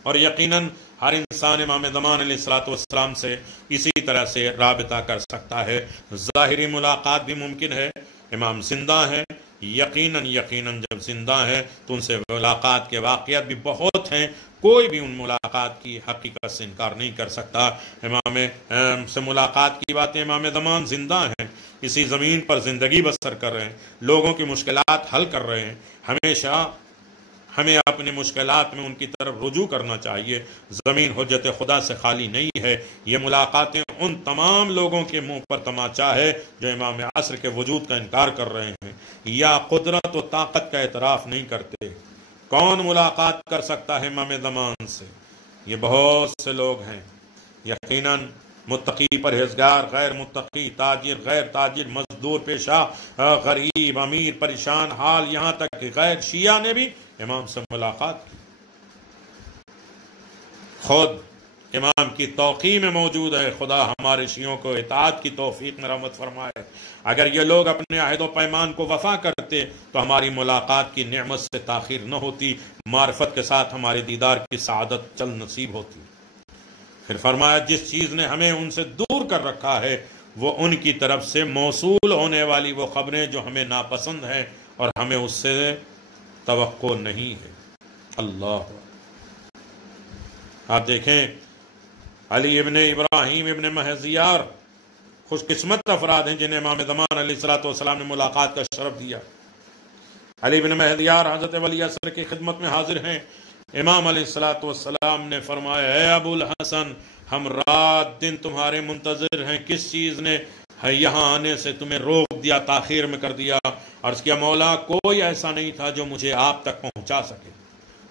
اور یقیناً ہر انسان امام زمان علیہ السلام سے اسی طرح سے رابطہ کر سکتا ہے۔ ظاہری ملاقات بھی ممکن ہے، امام زندہ ہیں، یقیناً یقیناً جب زندہ ہیں تو ان سے ملاقات کے واقعات بھی بہت ہیں، کوئی بھی ان ملاقات کی حقیقت سے انکار نہیں کر سکتا۔ امام سے ملاقات کی باتیں، امام زمان زندہ ہیں، اسی زمین پر زندگی بسر کر رہے ہیں، لوگوں کی مشکلات حل کر رہے ہیں۔ ہمیشہ ہمیں اپنی مشکلات میں ان کی طرف رجوع کرنا چاہیے۔ زمین حجت خدا سے خالی نہیں ہے۔ یہ ملاقاتیں ان تمام لوگوں کے منہ پر تماچا ہے جو امام عصر کے وجود کا انکار کر رہے ہیں یا قدرت و طاقت کا اعتراف نہیں کرتے۔ کون ملاقات کر سکتا ہے امام زمان سے؟ یہ بہت سے لوگ ہیں۔ یقیناً متقی، پرہیزگار، غیر متقی، تاجر، غیر تاجر، مزدور پیشہ، غریب، امیر، پریشان حال، یہاں تک کہ غیر شیعہ نے بھی امام سے ملاقات کی۔ خود امام کی توقیع میں موجود ہے۔ خدا ہمارے شیعوں کو اطاعت کی توفیق میں رحمت فرمائے۔ اگر یہ لوگ اپنے عہد و پیمان کو وفا کرتے تو ہماری ملاقات کی نعمت سے تاخیر نہ ہوتی، معرفت کے ساتھ ہمارے دیدار کی سعادت چل نصیب ہوتی۔ پھر فرمایا جس چیز نے ہمیں ان سے دور کر رکھا ہے وہ ان کی طرف سے موصول ہونے والی وہ خبریں جو ہمیں ناپسند ہیں اور ہمیں اس سے توقع نہیں ہے۔ اللہ، آپ دیکھیں علی ابن ابراہیم ابن مہزیار خوش قسمت افراد ہیں جنہیں امام زمان علیہ السلام نے ملاقات کا شرف دیا۔ علی ابن مہزیار حضرت ولی عصر کی خدمت میں حاضر ہیں۔ امام علیہ السلام نے فرمایا اے ابو الحسن، ہم رات دن تمہارے منتظر ہیں، کس چیز نے یہاں آنے سے تمہیں روک دیا، تاخیر میں کر دیا؟ عرض کیا مولا کوئی ایسا نہیں تھا جو مجھے آپ تک پہنچا سکے،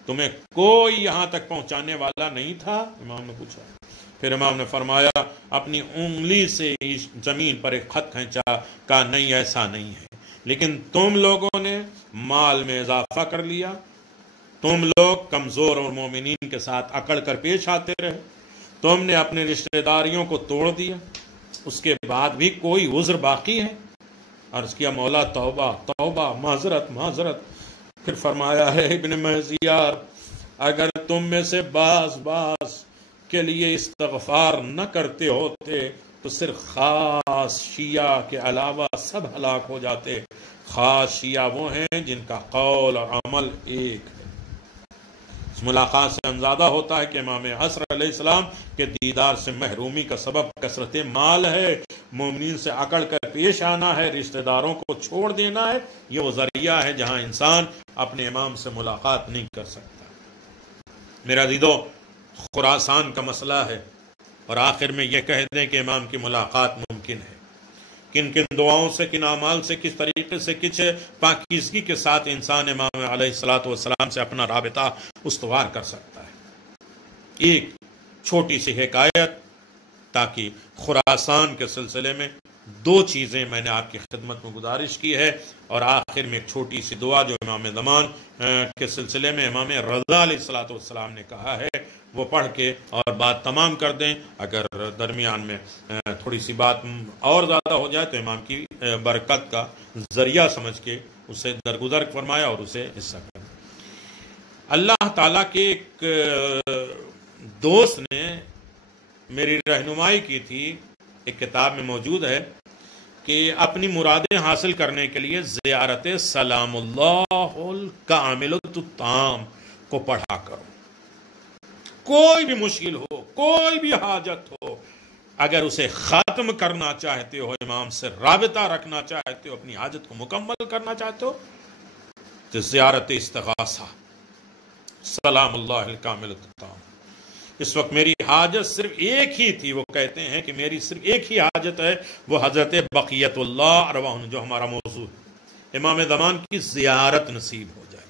تمہیں کوئی یہاں تک پہنچانے والا نہیں تھا؟ امام نے پوچھا۔ پھر امام نے فرمایا اپنی انگلی سے زمین پر ایک خط کھینچا، کہا نہیں ایسا نہیں ہے، لیکن تم لوگوں نے مال میں اضافہ کر لیا، تم لوگ کمزور اور مومنین کے ساتھ اکڑ کر پیش آتے رہے، تم نے اپنے رشتہ داریوں کو توڑ دیا، اس کے بعد بھی کوئی عذر باقی ہے؟ عرض کیا مولا توبہ توبہ، معذرت معذرت۔ پھر فرمایا ہے ابن مہزیار اگر تم میں سے بعض کے لیے استغفار نہ کرتے ہوتے تو صرف خاص شیعہ کے علاوہ سب ہلاک ہو جاتے۔ خاص شیعہ وہ ہیں جن کا قول اور عمل ایک ہے۔ اس ملاقات سے اندازہ ہوتا ہے کہ امام عصر علیہ السلام کے دیدار سے محرومی کا سبب کثرت مال ہے، مومنین سے اکڑ کر پیش آنا ہے، رشتہ داروں کو چھوڑ دینا ہے۔ یہ وہ ذریعہ ہے جہاں انسان اپنے امام سے ملاقات نہیں کر سکتا۔ میرا عزیزو، خراسان کا مسئلہ ہے، اور آخر میں یہ کہہ دیں کہ امام کی ملاقات ممکن ہے۔ کن کن دعاؤں سے، کن اعمال سے، کس طریقے سے، کس پاکیزگی کے ساتھ انسان امام علیہ السلام سے اپنا رابطہ استوار کر سکتا ہے۔ ایک چھوٹی سی حکایت، تاکہ خراسان کے سلسلے میں دو چیزیں میں نے آپ کی خدمت میں گزارش کی ہے، اور آخر میں ایک چھوٹی سی دعا جو امام زمان کے سلسلے میں امام رضا علیہ السلام نے کہا ہے وہ پڑھ کے اور بات تمام کر دیں۔ اگر درمیان میں تھوڑی سی بات اور زیادہ ہو جائے تو امام کی برکت کا ذریعہ سمجھ کے اسے درگزر فرمایا اور اسے حصہ کریں۔ اللہ تعالیٰ کے ایک دوست نے میری رہنمائی کی تھی، ایک کتاب میں موجود ہے کہ اپنی مرادیں حاصل کرنے کے لیے زیارت سلام اللہ الکامل التام کو پڑھا کرو۔ کوئی بھی مشکل ہو، کوئی بھی حاجت ہو، اگر اسے ختم کرنا چاہتے ہو، امام سے رابطہ رکھنا چاہتے ہو، اپنی حاجت کو مکمل کرنا چاہتے ہو، تو زیارت استغاثہ سلام اللہ الکامل التام۔ اس وقت میری حاجت صرف ایک ہی تھی، وہ کہتے ہیں کہ میری صرف ایک ہی حاجت ہے، وہ حضرت بقیت اللہ ارواح جو ہمارا موضوع ہے، امام زمان کی زیارت نصیب ہو جائے۔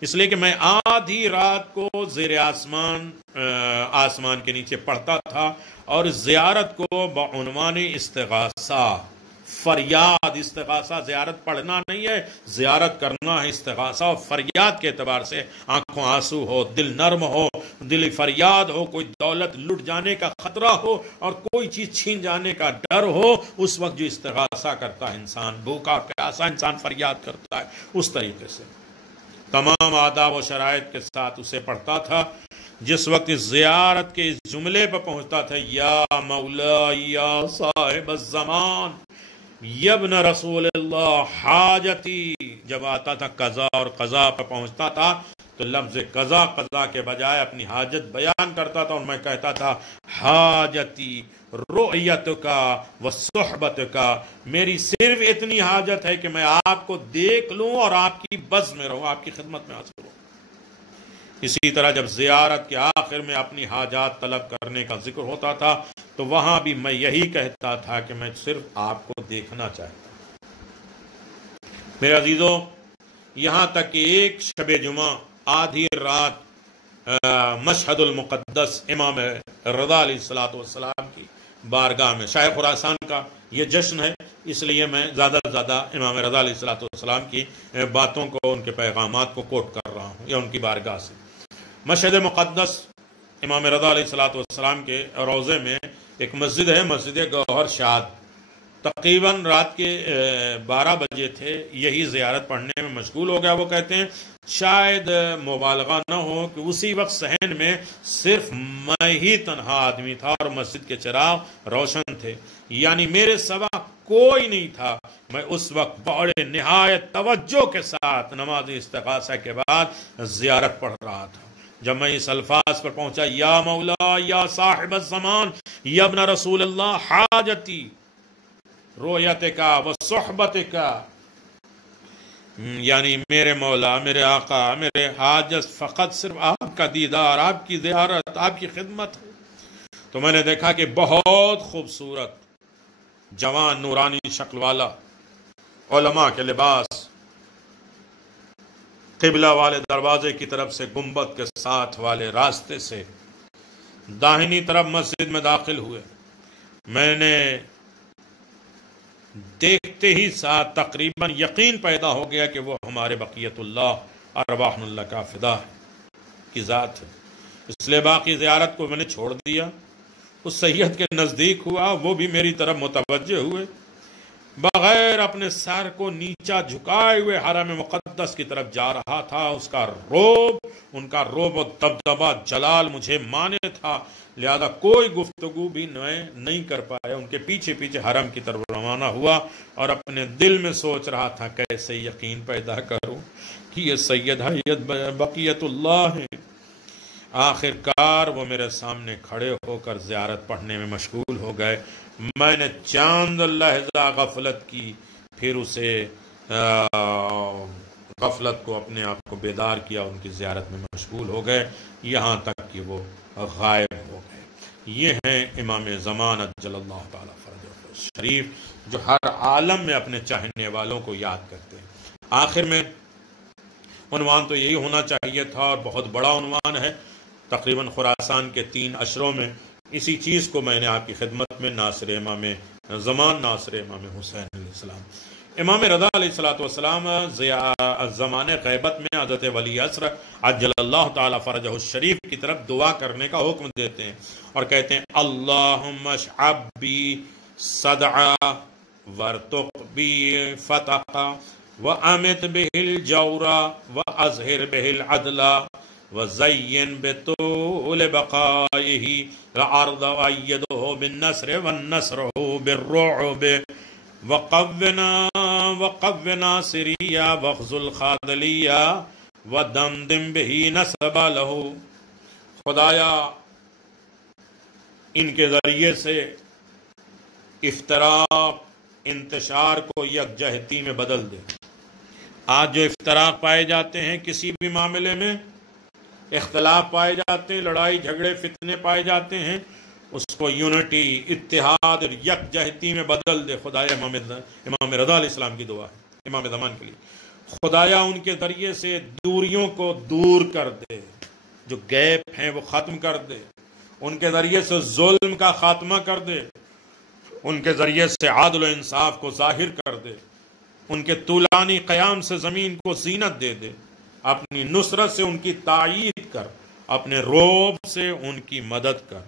اس لیے کہ میں آدھی رات کو زیر آسمان کے نیچے پڑھتا تھا، اور زیارت کو بعنوان استغاثہ، فریاد، استغاثہ زیارت پڑھنا نہیں ہے، زیارت کرنا ہے استغاثہ، اور فریاد کے اعتبار سے آنکھوں آنسو ہو، دل نرم ہو، دل فریاد ہو، کوئی دولت لٹ جانے کا خطرہ ہو اور کوئی چیز چھین جانے کا ڈر ہو، اس وقت جو استغاثہ کرتا ہے انسان، بھوکا پیاسا انسان فریاد کرتا ہے، اس طریقے سے تمام آداب و شرائط کے ساتھ اسے پڑھتا تھا۔ جس وقت اس زیارت کے اس جملے پر پہنچتا تھا، یا مولا یا صاحب الزمان، یبن رسول اللہ حاجتی، جب آتا تھا قضا اور قضا پر پہنچتا تھا تو لفظ قضا کے بجائے اپنی حاجت بیان کرتا تھا، اور میں کہتا تھا حاجتی رؤیت کا و صحبت کا، میری صرف اتنی حاجت ہے کہ میں آپ کو دیکھ لوں اور آپ کی بز میں رہوں، آپ کی خدمت میں حاضر ہوں۔ اسی طرح جب زیارت کے آخر میں اپنی حاجات طلب کرنے کا ذکر ہوتا تھا تو وہاں بھی میں یہی کہتا تھا کہ میں صرف آپ کو دیکھنا چاہتا ہوں۔ میرے عزیزوں، یہاں تک کہ ایک شب جمعہ آدھی رات مشہد المقدس امام رضا علیہ السلام کی بارگاہ میں، شاہ خراسان کا یہ جشن ہے، اس لیے میں زیادہ سے زیادہ امام رضا علیہ السلام کی باتوں کو، ان کے پیغامات کو کوٹ کر رہا ہوں یا ان کی بارگاہ سے۔ مشہد مقدس امام رضا علیہ السلام کے روضے میں ایک مسجد ہے، مسجد گوہر شاد۔ تقریباً رات کے 12 بجے تھے، یہی زیارت پڑھنے میں مشغول ہو گیا۔ وہ کہتے ہیں شاید مبالغہ نہ ہو کہ اسی وقت صحن میں صرف میں ہی تنہا آدمی تھا اور مسجد کے چراغ روشن تھے، یعنی میرے سوا کوئی نہیں تھا۔ میں اس وقت بڑے نہایت توجہ کے ساتھ نماز استغاثہ کے بعد زیارت پڑھ رہا تھا۔ جب میں اس الفاظ پر پہنچا، یا مولا یا صاحب الزمان یا ابن رسول اللہ حاجتی رؤیت کا و صحبت کا، یعنی میرے مولا، میرے آقا، میرے حاجت فقط صرف آپ کا دیدار، آپ کی زیارت، آپ کی خدمت ہے۔ تو میں نے دیکھا کہ بہت خوبصورت جوان نورانی شکل والا، علماء کے لباس، قبلہ والے دروازے کی طرف سے گنبد کے ساتھ والے راستے سے داہنی طرف مسجد میں داخل ہوئے۔ میں نے دیکھتے ہی ساتھ تقریباً یقین پیدا ہو گیا کہ وہ ہمارے بقیت اللہ ارواح اللہ کا فدا کی ذات ہے، اس لیے باقی زیارت کو میں نے چھوڑ دیا، اس سید کے نزدیک ہوا، وہ بھی میری طرف متوجہ ہوئے، بغیر اپنے سر کو نیچا جھکائے ہوئے حرم مقدس کی طرف جا رہا تھا۔ اس کا روب، ان کا روب و دبدبہ جلال مجھے مانے تھا، لہذا کوئی گفتگو بھی نہیں کر پایا، ان کے پیچھے پیچھے حرم کی طرف روانہ ہوا اور اپنے دل میں سوچ رہا تھا کیسے یقین پیدا کروں کہ یہ سید حیت بقیت اللہ ہے۔ آخر کار وہ میرے سامنے کھڑے ہو کر زیارت پڑھنے میں مشغول ہو گئے۔ میں نے چاند لحظہ غفلت کی، پھر اسے غفلت کو اپنے آپ کو بیدار کیا، ان کی زیارت میں مشغول ہو گئے یہاں تک کہ وہ غائب ہو گئے۔ یہ ہیں امام زمان اجل اللہ تعالیٰ فرجہ شریف، جو ہر عالم میں اپنے چاہنے والوں کو یاد کرتے ہیں۔ آخر میں عنوان تو یہی ہونا چاہیے تھا، اور بہت بڑا عنوان ہے، تقریباً خراسان کے 3 اشروں میں اسی چیز کو میں نے آپ کی خدمت میں ناصر امام زمان، ناصر امام حسین علیہ السلام، امام رضا علیہ السلام زمان غیبت میں حضرت ولی عصر عجل اللہ تعالی فرجہ الشریف کی طرف دعا کرنے کا حکم دیتے ہیں اور کہتے ہیں اللہم اشعب بی صدعا ورتق بی فتقا وامت بہ الجورا وازہر بہ العدلا وزین بطول بقائه الارض وایدہ بالنصر والنصر بالرعب وقونا سریہ وخذل خادلیہ ودمدم بہی نصب لہو۔ خدایا ان کے ذریعے سے افتراق انتشار کو یکجہتی میں بدل دے۔ آج جو افتراق پائے جاتے ہیں، کسی بھی معاملے میں اختلاف پائے جاتے ہیں، لڑائی جھگڑے فتنے پائے جاتے ہیں، اس کو یونٹی، اتحاد اور یکجہتی میں بدل دے۔ خدایا امام رضا علیہ السلام کی دعا ہے امام زمان کے لیے، خدایا ان کے ذریعے سے دوریوں کو دور کر دے، جو گیپ ہیں وہ ختم کر دے، ان کے ذریعے سے ظلم کا خاتمہ کر دے، ان کے ذریعے سے عدل و انصاف کو ظاہر کر دے، ان کے طولانی قیام سے زمین کو زینت دے دے، اپنی نصرت سے ان کی تائید کر، اپنے روب سے ان کی مدد کر،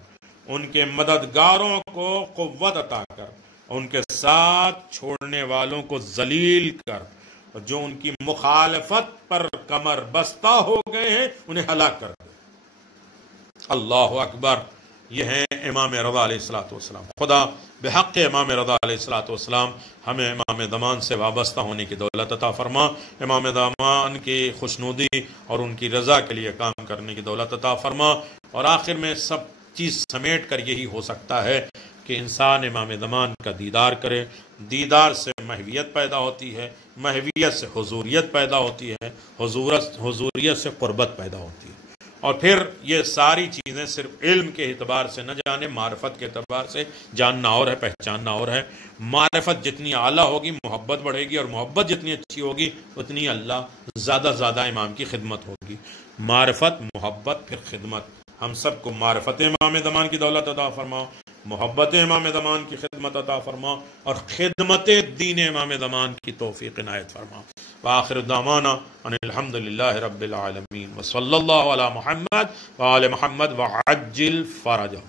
ان کے مددگاروں کو قوت عطا کر، ان کے ساتھ چھوڑنے والوں کو ذلیل کر، اور جو ان کی مخالفت پر کمر بستہ ہو گئے ہیں انہیں ہلاک کر دے۔ اللہ اکبر، یہ ہیں امام رضا علیہ السلام. خدا بحق امام رضا علیہ السلام ہمیں امام زمان سے وابستہ ہونے کی دولت عطا فرما، امام زمان کی خوشنودی اور ان کی رضا کے لیے کام کرنے کی دولت عطا فرما. اور آخر میں سب چیز سمیٹ کر یہی ہو سکتا ہے کہ انسان امام زمان کا دیدار کرے. دیدار سے محویت پیدا ہوتی ہے، محویت سے حضوریت پیدا ہوتی ہے، حضوریت سے قربت پیدا ہوتی ہے. اور پھر یہ ساری چیزیں صرف علم کے اعتبار سے نہ جانے، معرفت کے اعتبار سے جاننا اور ہے، پہچاننا اور ہے. معرفت جتنی اعلیٰ ہوگی محبت بڑھے گی، اور محبت جتنی اچھی ہوگی اتنی اللہ زیادہ امام کی خدمت ہوگی. معرفت، محبت، پھر خدمت. ہم سب کو معرفت امام زمان کی دولت عطا فرما، محبت امام زمان کی خدمت عطا فرما، اور خدمت دین امام زمان کی توفیق عنایت فرما. وآخر دعوانا ان الحمد للہ رب العالمین، وصلی اللہ علی محمد وآل محمد وعجل فرجہ.